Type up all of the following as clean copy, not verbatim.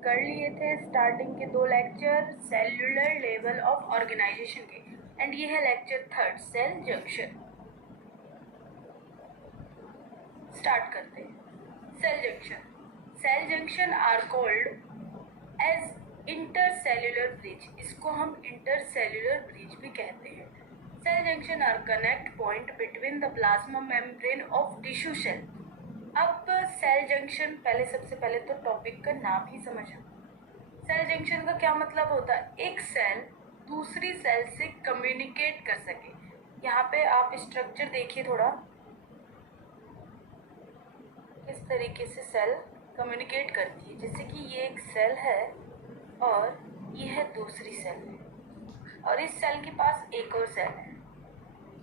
कर लिए थे स्टार्टिंग के 2 lecture cellular level of organisation के, एंड ये है लेक्चर 3 सेल जंक्शन। स्टार्ट करते हैं। Cell junction are called as intercellular bridge, इसको हम इंटरसेल्यूलर ब्रिज भी कहते हैं। Cell junction are connect point between the plasma membrane of tissue cell. अब सेल जंक्शन, सबसे पहले तो टॉपिक का नाम ही समझो। सेल जंक्शन का क्या मतलब होता है? एक सेल दूसरी सेल से कम्युनिकेट कर सके। यहाँ पे आप स्ट्रक्चर देखिए थोड़ा, किस तरीके से सेल कम्युनिकेट करती है। जैसे कि ये एक सेल है और ये है दूसरी सेल, और इस सेल के पास एक और सेल है।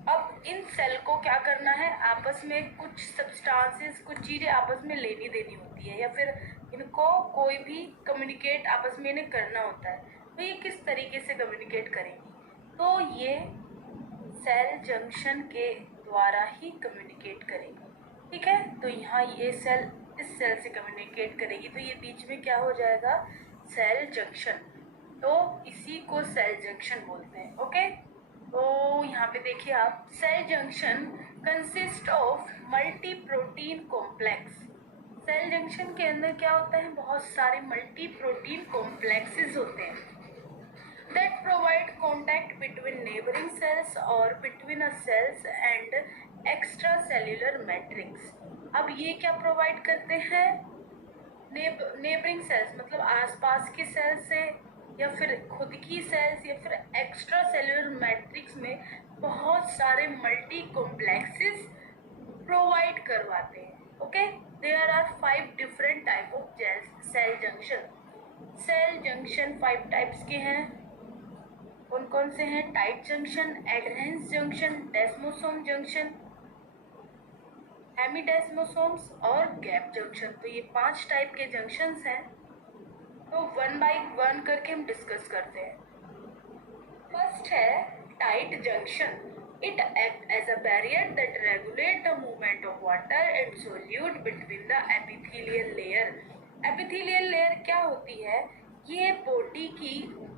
अब इन सेल को क्या करना है, आपस में कुछ सब्सटेंसेस, कुछ चीज़ें आपस में लेनी देनी होती है, या फिर इनको कोई भी कम्युनिकेट आपस में इन्हें करना होता है। तो ये किस तरीके से कम्युनिकेट करेंगी? तो ये सेल जंक्शन के द्वारा ही कम्युनिकेट करेंगी। ठीक है, तो यहाँ ये सेल इस सेल से कम्युनिकेट करेगी, तो ये बीच में क्या हो जाएगा? Cell junction. तो इसी को सेल जंक्शन बोलते हैं। ओके, तो यहाँ पे देखिए आप, cell junction consist of multi protein complex. Cell junction के अंदर क्या होता है? बहुत सारे मल्टी प्रोटीन कॉम्प्लेक्सेस होते हैं that provide contact between neighboring cells और between a cells and extracellular matrix। अब ये क्या प्रोवाइड करते हैं? नेबरिंग सेल्स मतलब आसपास के सेल से, या फिर खुद की सेल्स, या फिर एक्स्ट्रा सेलुलर मैट्रिक्स में बहुत सारे मल्टी कॉम्प्लेक्सेस प्रोवाइड करवाते हैं। Okay, there are 5 different type of cell junction. Cell junction 5 types के हैं। कौन कौन से हैं? Tight junction, adherens junction, desmosome junction, hemidesmosomes और गैप जंक्शन। तो ये 5 टाइप के जंक्शंस हैं। तो 1 बाय 1 करके हम डिस्कस करते हैं। फर्स्ट है tight junction. It act as a barrier that regulate the movement of water and solute between the epithelial layer. Epithelial layer क्या होती है? ये बॉडी की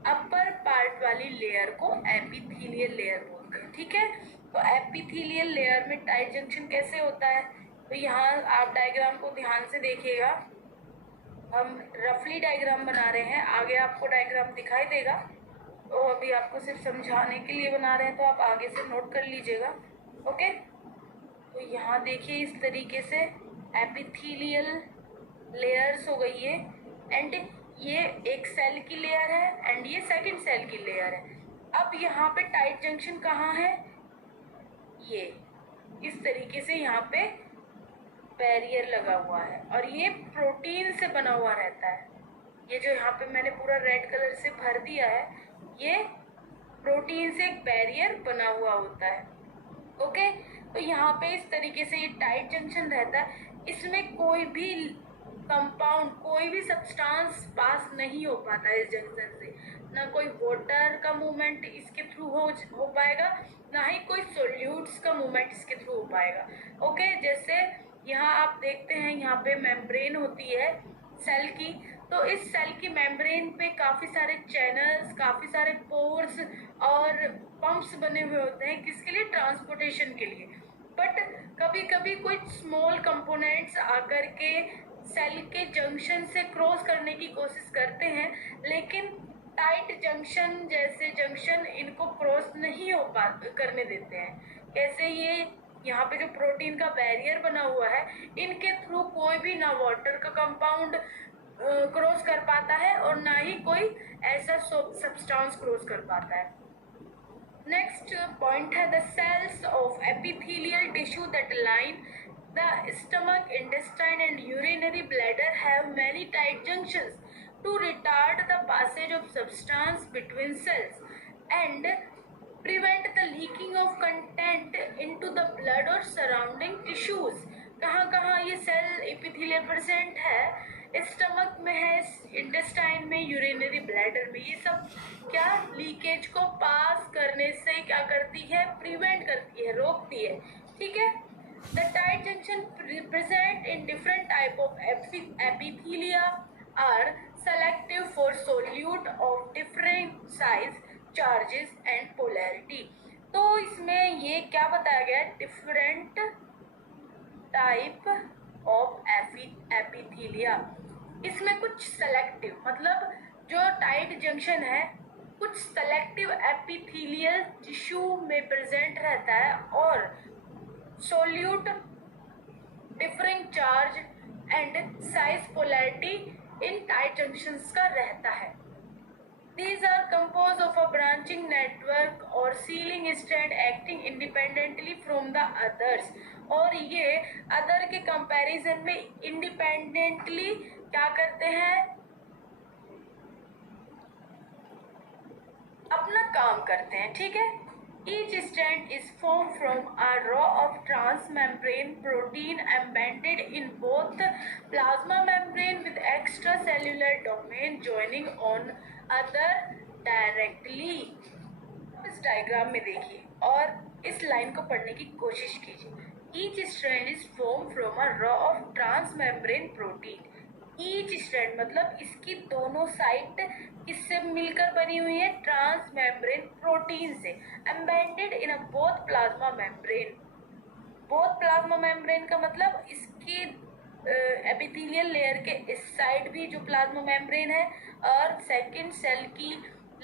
अपर पार्ट वाली लेयर को एपिथेलियल लेयर बोलते हैं। ठीक है, तो एपिथेलियल लेयर में टाइट जंक्शन कैसे होता है? तो यहाँ आप डायग्राम को ध्यान से देखिएगा। हम रफली डायग्राम बना रहे हैं, आगे आपको डायग्राम दिखाई देगा, तो अभी आपको सिर्फ समझाने के लिए बना रहे हैं, तो आप आगे से नोट कर लीजिएगा। ओके, तो यहाँ देखिए इस तरीके से एपिथेलियल लेयर्स हो गई है, एंड ये एक सेल की लेयर है एंड ये सेकंड सेल की लेयर है। अब यहाँ पे टाइट जंक्शन कहाँ है? ये इस तरीके से यहाँ पे बैरियर लगा हुआ है, और ये प्रोटीन से बना हुआ रहता है। ये जो यहाँ पे मैंने पूरा रेड कलर से भर दिया है, ये प्रोटीन से एक बैरियर बना हुआ होता है। ओके, तो यहाँ पे इस तरीके से ये टाइट जंक्शन रहता है। इसमें कोई भी कंपाउंड, कोई भी सब्सटेंस पास नहीं हो पाता है इस जंक्शन से। ना कोई वाटर का मूवमेंट इसके थ्रू हो पाएगा, ना ही कोई सोल्यूट्स का मूवमेंट इसके थ्रू हो पाएगा। ओके, जैसे यहाँ आप देखते हैं, यहाँ पे मेम्ब्रेन होती है सेल की, तो इस सेल की मेम्ब्रेन पे काफ़ी सारे चैनल्स, काफ़ी सारे पोर्स और पंप्स बने हुए होते हैं। किसके लिए? ट्रांसपोर्टेशन के लिए। बट कभी कभी कुछ स्मॉल कंपोनेंट्स आकर के सेल के जंक्शन से क्रॉस करने की कोशिश करते हैं, लेकिन टाइट जंक्शन जैसे जंक्शन इनको क्रॉस नहीं हो करने देते हैं। कैसे? ये यहाँ पे जो प्रोटीन का बैरियर बना हुआ है, इनके थ्रू कोई भी ना वाटर का कंपाउंड क्रॉस कर पाता है और ना ही कोई ऐसा सब्सटेंस क्रॉस कर पाता है। नेक्स्ट पॉइंट है the cells of epithelial tissue that line the stomach, intestine and urinary bladder have many tight junctions to retard the passage of substance between cells and prevent the leaking of content into the blood or surrounding tissues। कहाँ ये cell epithelial present है? Stomach में है, intestine में, urinary bladder में। ये सब क्या लीकेज को पास करने से क्या करती है? प्रिवेंट करती है, रोकती है। ठीक है, the tight junction present in different type of epithelia are selective for solute of different size, charges and polarity। तो इसमें ये क्या बताया गया है, डिफरेंट टाइप ऑफ एपिथीलिया। इसमें कुछ सेलेक्टिव मतलब जो टाइट जंक्शन है कुछ सेलेक्टिव एपिथेलियल टिश्यू में प्रेजेंट रहता है और solute differing charge and size polarity in tight junctions का रहता है। These are composed of a branching network or sealing strand acting independently from the others। और ये अदर के कंपैरिजन में इंडिपेंडेंटली क्या करते हैं, अपना काम करते हैं। ठीक है। Each strand is formed from a row of transmembrane protein embedded in both plasma membrane with extracellular domain joining on other directly। इस डायग्राम में देखिए और इस लाइन को पढ़ने की कोशिश कीजिए। Each strand is formed from a row of transmembrane protein। Each strand मतलब इसकी दोनों साइड किससे मिलकर बनी हुई है, ट्रांस मेम्ब्रेन प्रोटीन से। Embedded in both plasma membrane. Both plasma membrane का मतलब इसकी एपिथेलियल लेयर के इस साइड भी जो प्लाज्मा मेम्ब्रेन है और सेकंड सेल की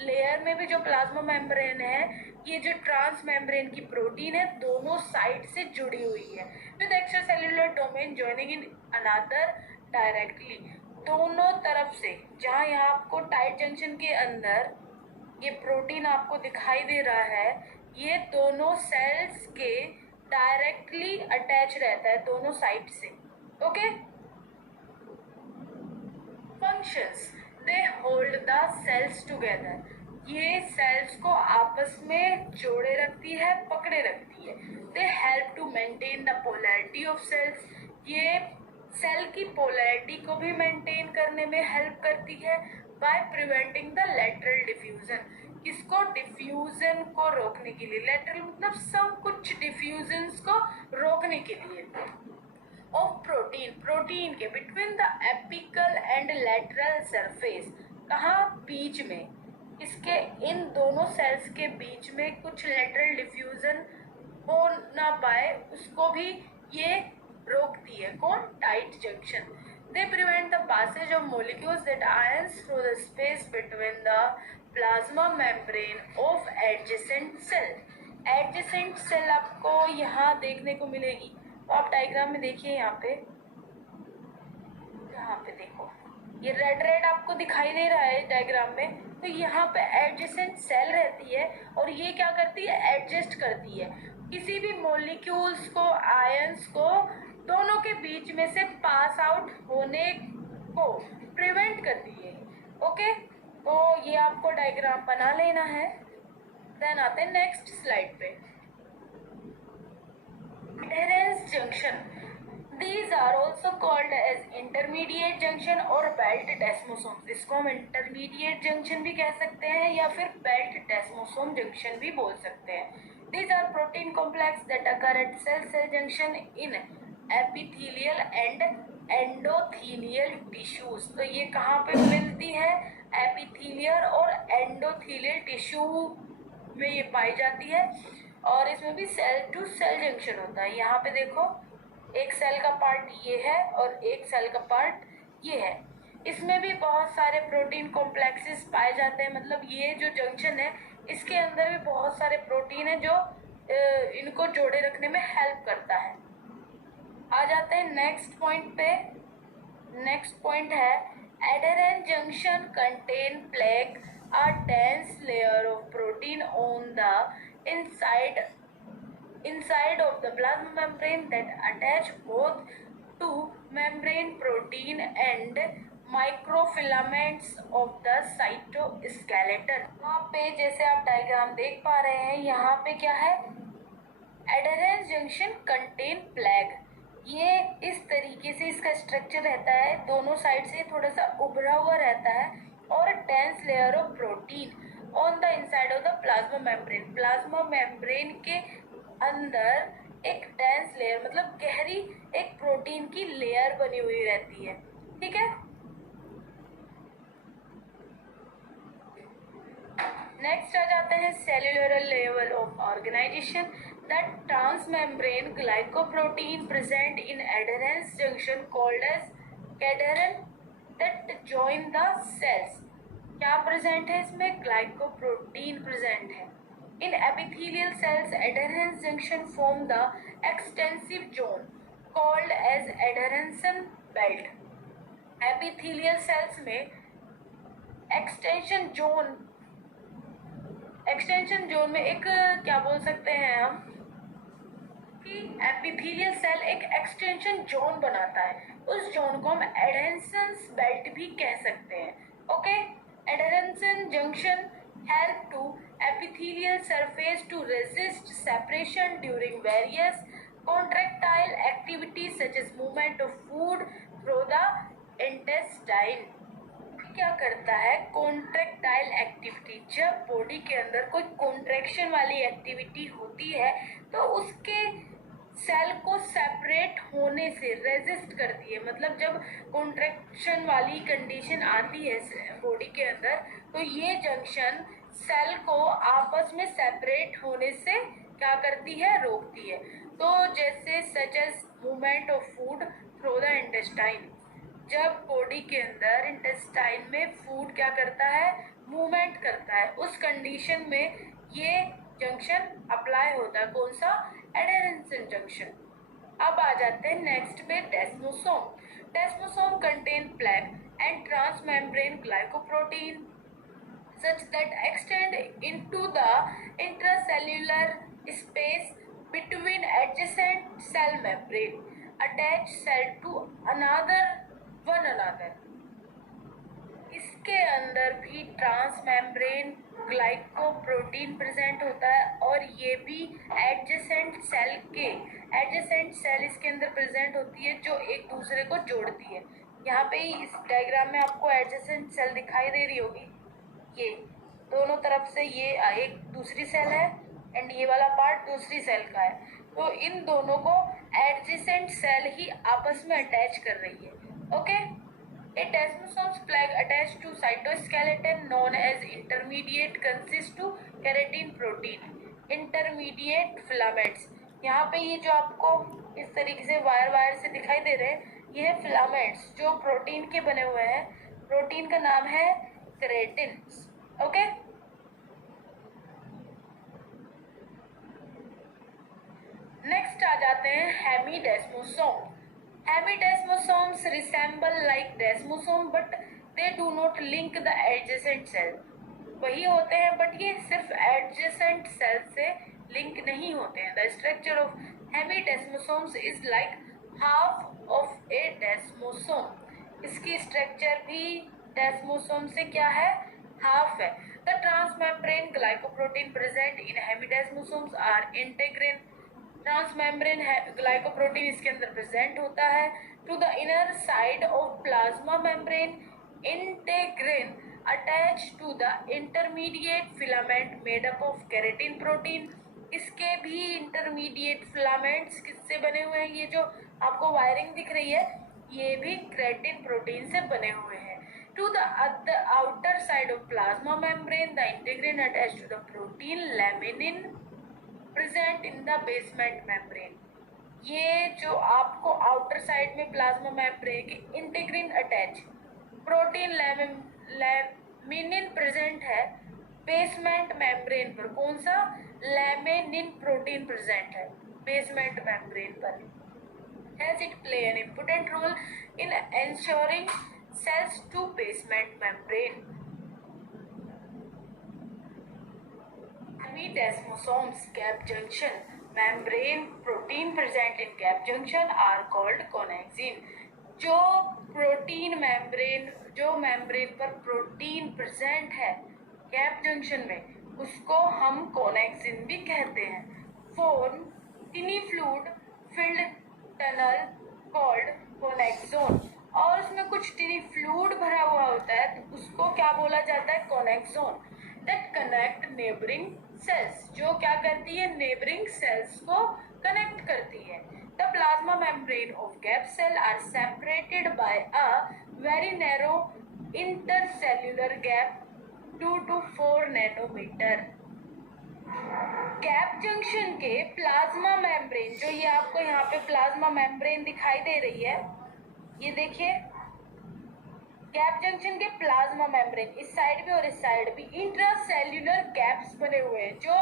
लेयर में भी जो प्लाज्मा मेम्ब्रेन है, ये जो ट्रांस मेम्ब्रेन की प्रोटीन है दोनों साइड से जुड़ी हुई है with extra cellular domain joining in another directly. दोनों तरफ से, जहाँ यहाँ आपको टाइट जंक्शन के अंदर ये प्रोटीन आपको दिखाई दे रहा है, ये दोनों सेल्स के डायरेक्टली अटैच रहता है दोनों साइड से। Okay. Functions, they hold the cells together. ये सेल्स को आपस में जोड़े रखती है, पकड़े रखती है। They help to maintain the polarity of cells. ये सेल की पोलैरिटी को भी मेंटेन करने में हेल्प करती है by preventing the lateral diffusion. किसको, डिफ्यूजन को रोकने के लिए। लेटरल मतलब सब कुछ डिफ्यूजन को रोकने के लिए। ऑफ प्रोटीन, प्रोटीन के between the apical and lateral surface, कहाँ, बीच में, इसके इन दोनों सेल्स के बीच में कुछ लेटरल डिफ्यूजन हो ना पाए उसको भी ये रोकती है। कौन, tight junction. They prevent the passage of molecules that ions through the space between the plasma membrane of adjacent cell. Adjacent cell आपको यहाँ देखने को मिलेगी, तो आप डायग्राम में देखिए, यहाँ पे देखो ये रेड रेड आपको दिखाई दे रहा है डायग्राम में, तो यहाँ पे एडजेसेंट सेल रहती है और ये क्या करती है, एडजस्ट करती है किसी भी मॉलिक्यूल्स को, आयंस को दोनों के बीच में से पास आउट होने को प्रिवेंट करती है। ओके, तो ये आपको डायग्राम बना लेना है। देन आते हैं नेक्स्ट स्लाइड पे। Adherence junction. These are also called as intermediate junction और belt desmosome। इसको हम intermediate junction भी कह सकते हैं या फिर belt desmosome junction भी बोल सकते हैं। These are protein complex that occur at cell-cell junction in epithelial and endothelial tissues। तो ये कहाँ पे मिलती है, एपिथेलियल और एंडोथेलियल टिश्यू में ये पाई जाती है और इसमें भी सेल टू सेल जंक्शन होता है। यहाँ पे देखो एक सेल का पार्ट ये है और एक सेल का पार्ट ये है। इसमें भी बहुत सारे प्रोटीन कॉम्प्लेक्सेस पाए जाते हैं, मतलब ये जो जंक्शन है इसके अंदर भी बहुत सारे प्रोटीन है जो इनको जोड़े रखने में हेल्प करता है। आ जाते हैं नेक्स्ट पॉइंट पे। नेक्स्ट पॉइंट है adherent junction contain plague a dense layer of protein on the inside of the plasma membrane that attach both to membrane protein and microfilaments of the cytoskeleton। यहाँ पे जैसे आप diagram देख पा रहे हैं, यहाँ पे क्या है, एडहेरेंस जंक्शन कंटेन प्लेग। ये इस तरीके से इसका स्ट्रक्चर रहता है, दोनों साइड से थोड़ा सा उभरा हुआ रहता है और dense layer of protein on the inside of the plasma membrane. Plasma membrane के अंदर एक डेंस लेयर मतलब गहरी एक प्रोटीन की लेयर बनी हुई रहती है। ठीक है। नेक्स्ट आ जाते हैं cellular level of organisation. That transmembrane glycoprotein present in adherens junction called as cadherin that join the cells. क्या प्रेजेंट है इसमें? ग्लाइकोप्रोटीन प्रेजेंट है. In epithelial cells adherens junction form the extensive zone called as adherens belt. Epithelial cells में extension zone में एक क्या बोल सकते हैं हम कि एपिथेलियल सेल एक एक्सटेंशन जोन बनाता है. उस जोन को हम एडेरेंसन बेल्ट भी कह सकते हैं. Okay, adherens junction help to epithelial surface to resist separation during various contractile activities such as movement of food through the intestine. क्या करता है? Contractile activity. जब बॉडी के अंदर कोई कॉन्ट्रैक्शन वाली एक्टिविटी होती है तो उसके सेल को सेपरेट होने से रेजिस्ट करती है. मतलब जब कॉन्ट्रैक्शन वाली कंडीशन आती है बॉडी के अंदर तो ये जंक्शन सेल को आपस में सेपरेट होने से क्या करती है? रोकती है. तो जैसे such as movement of food through the intestine. जब बॉडी के अंदर इंटेस्टाइन में फूड क्या करता है? मूवमेंट करता है. उस कंडीशन में ये जंक्शन अप्लाई होता है. कौन सा? Adherens junction. अब आ जाते हैं नेक्स्ट पे desmosome. Desmosome contain plaque and transmembrane glycoprotein such that extend into the intracellular space between adjacent cell membrane, attach cell to one another. इसके अंदर भी ट्रांसमेम्ब्रेन ग्लाइकोप्रोटीन प्रेजेंट होता है और ये भी एडजेसेंट सेल इसके अंदर प्रेजेंट होती है जो एक दूसरे को जोड़ती है. यहाँ पे इस डायग्राम में आपको एडजेसेंट सेल दिखाई दे रही होगी. ये दोनों तरफ से ये एक दूसरी सेल है एंड ये वाला पार्ट दूसरी सेल का है. तो इन दोनों को एडजेसेंट सेल ही आपस में अटैच कर रही है. Okay, a desmosomes plaque attach to cytoskeleton known as intermediate consist to keratin protein. Intermediate filaments. यहाँ पे ये जो आपको इस तरीके से वायर से दिखाई दे रहे हैं ये फिलामेंट्स जो प्रोटीन के बने हुए हैं. प्रोटीन का नाम है केराटिन. ओके, नेक्स्ट आ जाते हैं hemidesmosome. Hemidesmosomes resemble like desmosome but they do not link the adjacent cell. वही होते हैं बट ये सिर्फ एडजेसेंट सेल से लिंक नहीं होते हैं. The structure of hemidesmosomes is like half of a desmosome. इसकी स्ट्रक्चर भी डेस्मोसोम से क्या है? हाफ है. The transmembrane glycoprotein present in hemidesmosomes are integrin. Transmembrane glycoprotein इसके अंदर प्रेजेंट होता है. To the inner side of plasma membrane integrin attach to the intermediate filament made up of keratin protein. इसके भी इंटरमीडिएट फिलामेंट्स किससे बने हुए हैं? ये जो आपको वायरिंग दिख रही है ये भी केराटिन प्रोटीन से बने हुए हैं. To the outer side of plasma membrane, the integrin attached to the protein laminin present in the basement membrane. ये जो आपको आउटर साइड में प्लाज्मा मेम्ब्रेन के integrin attach protein laminin present है बेसमेंट मेम्ब्रेन पर. कौन सा? लैमिनिन प्रोटीन प्रेजेंट है बेसमेंट मेम्ब्रेन पर. Hence it play an important role in ensuring cells to basement membrane. Hemidesmosomes gap junction membrane protein present in gap junction are called connexin. जो membrane पर protein present है gap junction में उसको हम connexin भी कहते हैं. Form tiny fluid filled tunnel called connexon. और उसमें कुछ टिनी फ्लूइड भरा हुआ होता है तो उसको क्या बोला जाता है? Connexon. That connect neighbouring cells. जो क्या करती है? नेबरिंग सेल्स को कनेक्ट करती है. The plasma membrane of gap cell are separated by a very narrow intercellular gap 2 to 4 nanometre. Gap junction के प्लाज्मा मेम्ब्रेन, जो ये आपको यहाँ पे प्लाज्मा मेम्ब्रेन दिखाई दे रही है, ये देखिए गैप जंक्शन के प्लाज्मा मेम्ब्रेन इस साइड भी और इस साइड भी इंट्रासेल्युलर गैप्स बने हुए हैं जो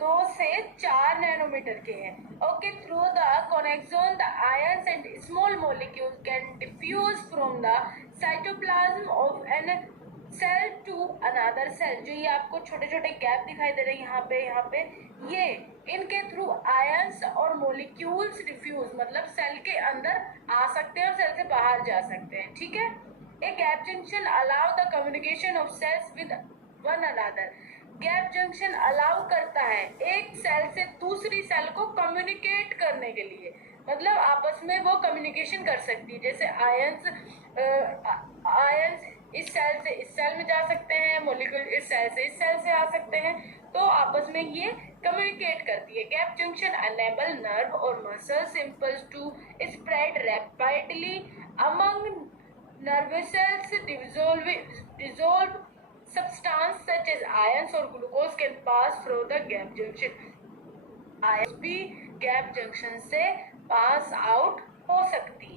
2 से 4 नैनोमीटर के हैं। Okay, through the connexon the ions and small molecule can diffuse from the cytoplasm of an cell to another cell. जो ये आपको छोटे छोटे गैप दिखाई दे रहे हैं यहाँ पे ये इनके थ्रू आयंस और मॉलिक्यूल्स डिफ्यूज मतलब सेल के अंदर आ सकते हैं और सेल से बाहर जा सकते हैं। ठीक है, A gap junction allow the communication of cells with one another. Gap junction allow करता है एक सेल से दूसरी सेल को कम्युनिकेट करने के लिए, मतलब आपस में वो कम्युनिकेशन कर सकती है। जैसे आयंस इस सेल से इस सेल में जा सकते हैं, मॉलिक्यूल इस सेल से इस सेल से आ सकते हैं, तो आपस में ये कम्युनिकेट करती है। गैप जंक्शन अनेबल नर्व और muscles impulse to spread rapidly among nervous cells. Dissolve substance such as ions or glucose can pass through the gap junction. ions भी gap junction से pass out हो सकती है।